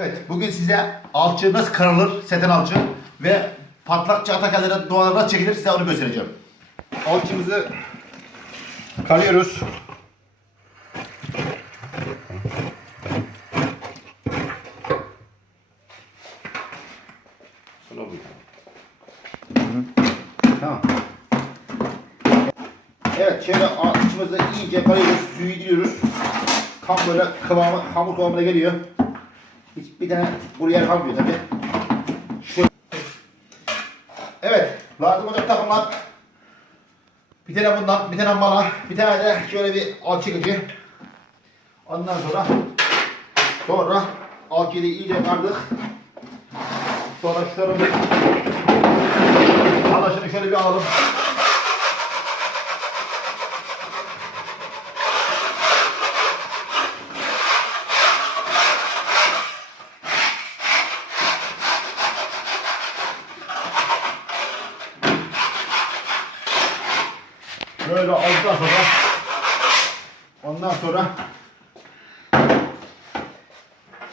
Evet, bugün size alçı nasıl karılır, seten alçı ve patlakçı atakallara nasıl çekilir size onu göstereceğim. Alçımızı karıyoruz. Tamam. Evet, şöyle alçımızı iyice karıyoruz, suyu gidiyoruz. Tam böyle kıvamı, hamur kıvamına geliyor. Hiç bir tane buraya kalmıyor tabi. Şu. Evet, lazım olacak takımlar. Bir tane bundan, bir tane bana, bir tane de şöyle bir alçıkıcı. Ondan sonra sonra alçıyı iyice kardık. Sonra şöyle bir şöyle bir alalım. Böyle aldıktan sonra ondan sonra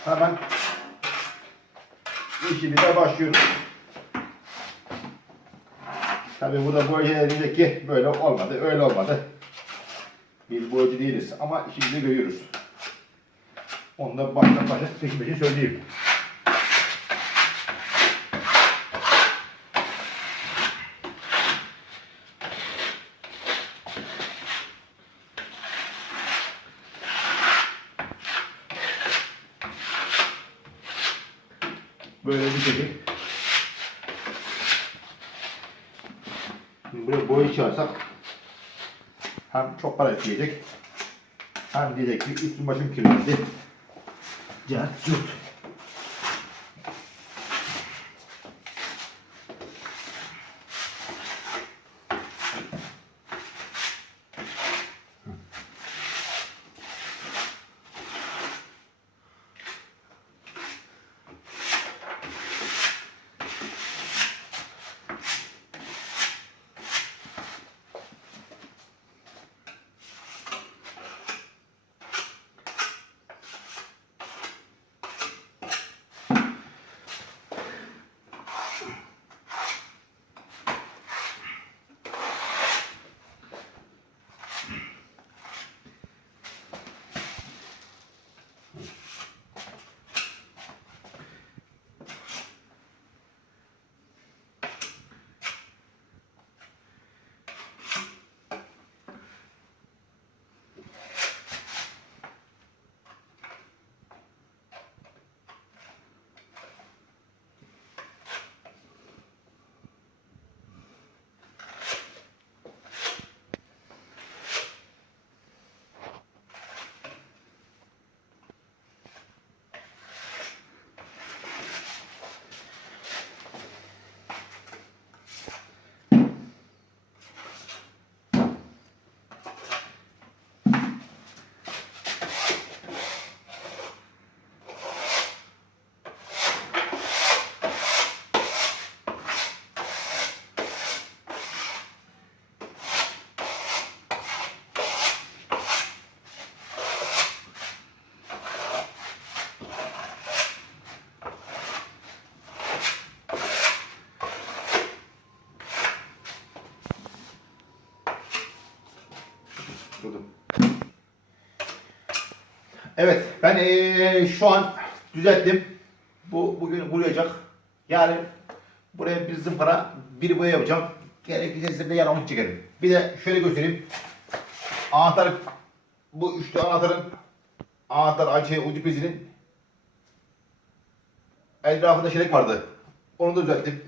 hemen işimize başlıyoruz. Tabi burada boyacı diyecek ki böyle olmadı, öyle olmadı. Biz boyacı değiliz ama işimizi görüyoruz. Onu da baştan başa peşin söyleyeyim. Şekil. Şimdi buraya boya çağırsak hem çok para etkileyecek hem diyecek ki üstüm başım kirlendi. Cart curt. Evet, ben eee, şu an düzelttim. Bu bugün kuruyacak. Yani buraya bir zımpara, bir boya yapacağım. Gerekirse size de yaramı çekerim. Bir de şöyle göstereyim. Anahtar, bu üçlü anahtarın anahtar açı ucu bezinin etrafında şelek vardı. Onu da düzelttim.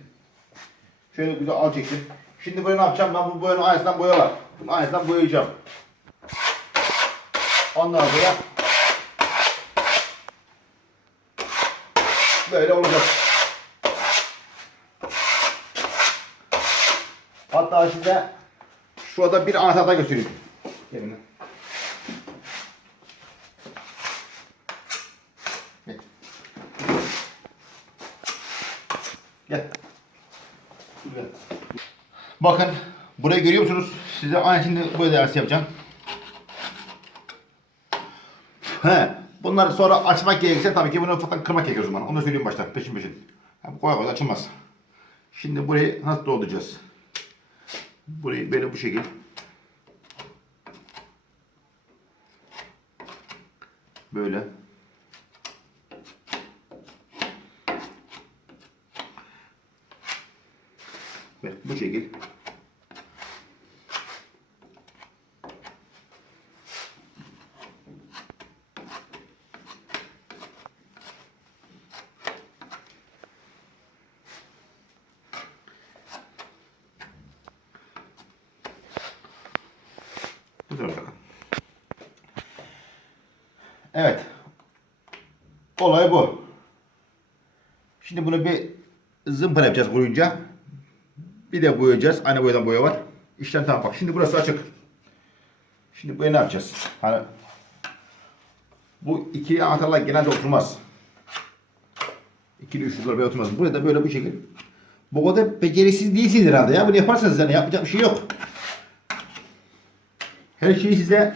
Şöyle güzel al çektim. Şimdi böyle ne yapacağım? Ben bu boyanın aynısından boya var. Bunun aynısından boyayacağım. Ondan sonra böyle olacak. Hatta şimdi şurada bir anahtar daha göstereyim. Gelin. Gel. Bakın burayı görüyor musunuz? Size aynı şimdi bu dersi yapacağım. He. Bunları sonra açmak gerekirse tabii ki bunu ufaktan kırmak gerekir o zaman. Onu da söyleyeyim başta peşin peşin. Yani kolay kolay açılmaz. Şimdi burayı nasıl dolduracağız? Burayı böyle bu şekil. Böyle. Ve bu şekil. Bu tarafa. Evet. Olay bu. Şimdi bunu bir zımpara yapacağız kuruyunca. Bir de boyayacağız. Aynı boyadan boya var. İşlem tamam bak. Şimdi burası açık. Şimdi buraya ne yapacağız? Hani bu ikili anahtarlar genelde oturmaz. İkili üçlüler böyle oturmaz. Buraya da böyle bu şekil. Bu kadar beceriksiz değilsiniz herhalde ya. Bunu yaparsanız yani yapacak bir şey yok. Her şeyi size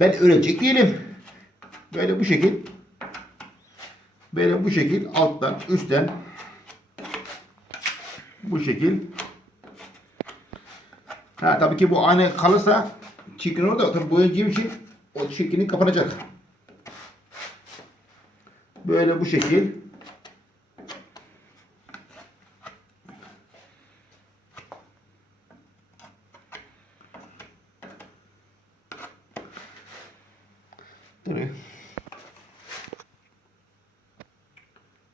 ben öğretecek değilim. Böyle bu şekil. Böyle bu şekil alttan üstten bu şekil. Ha tabii ki bu aynı kalırsa çirkin olur da tabii boyayacağım için o çirkinlik kapanacak. Böyle bu şekil.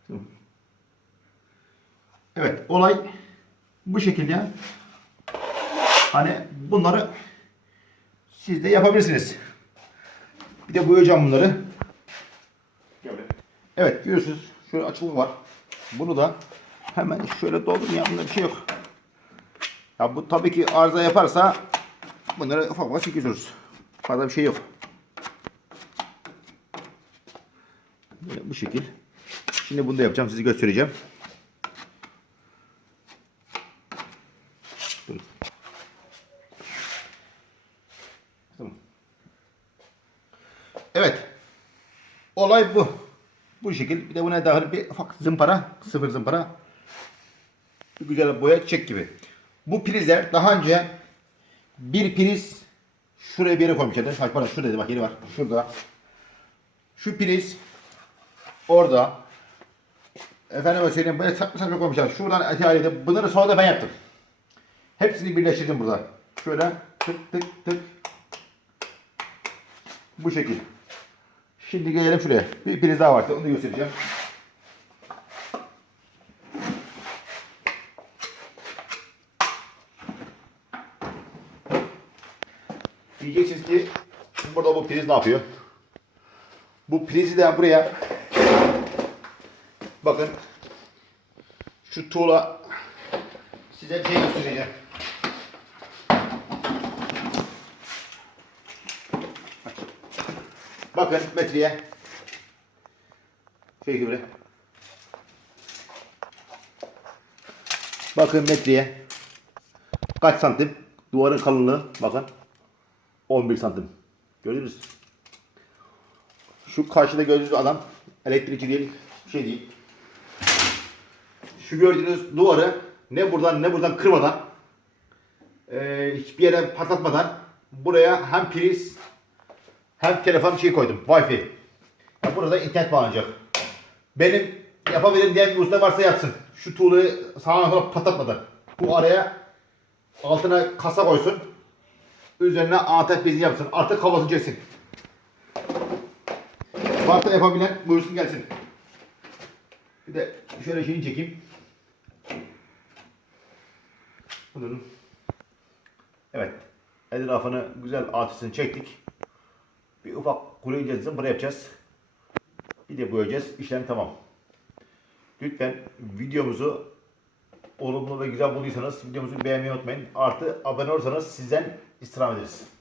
Dur. Evet, olay bu şekilde. Hani bunları siz de yapabilirsiniz. Bir de boyayacağım bunları. Evet, görüyorsunuz. Şöyle açılım var. Bunu da hemen şöyle doldurun ya. Bunda bir şey yok. Ya bu tabii ki arıza yaparsa bunları ufak ufak çekiyoruz. Fazla bir şey yok. Böyle bu şekil. Şimdi bunu da yapacağım. Sizi göstereceğim. Evet. Olay bu. Bu şekil. Bir de buna dahil bir ufak zımpara. Sıfır zımpara. Bir güzel boya çiçek gibi. Bu prizler daha önce bir priz şuraya bir yere koymuşlardı. Bak pardon şurada bak yeri var. Şurada. Şu priz orada efendim söyleyeyim böyle saçma saçma koymuşlar. Şuradan aşağıya bunları sonra da ben yaptım. Hepsini birleştirdim burada. Şöyle tık tık tık. Bu şekil. Şimdi gelelim şuraya. Bir priz daha vardı. Onu da göstereceğim. Diyeceksiniz ki burada bu priz ne yapıyor? Bu prizi de buraya bakın şu tuğla size bir şey göstereceğim. Bakın metreye şey gibi bakın metreye kaç santim duvarın kalınlığı bakın 11 santim gördünüz mü? Şu karşıda gördüğünüz adam elektrikçi değil, şey değil. Şu gördüğünüz duvarı ne buradan ne buradan kırmadan eee, hiçbir yere patlatmadan buraya hem priz hem telefon şey koydum. Wi-Fi. Burada internet bağlanacak. Benim yapabilirim diyen bir usta varsa yapsın. Şu tuğlayı sağa sola patlatmadan. Bu araya altına kasa koysun. Üzerine anahtar bezini yapsın. Artık havasını çeksin. Varsa yapabilen buyursun gelsin. Bir de şöyle şeyini çekeyim. Bunun. Evet. Etrafını güzel artısını çektik. Bir ufak kuruyacağız, zımpara yapacağız. Bir de boyayacağız. İşlem tamam. Lütfen videomuzu olumlu ve güzel bulduysanız videomuzu beğenmeyi unutmayın. Artı abone olursanız sizden istirham ederiz.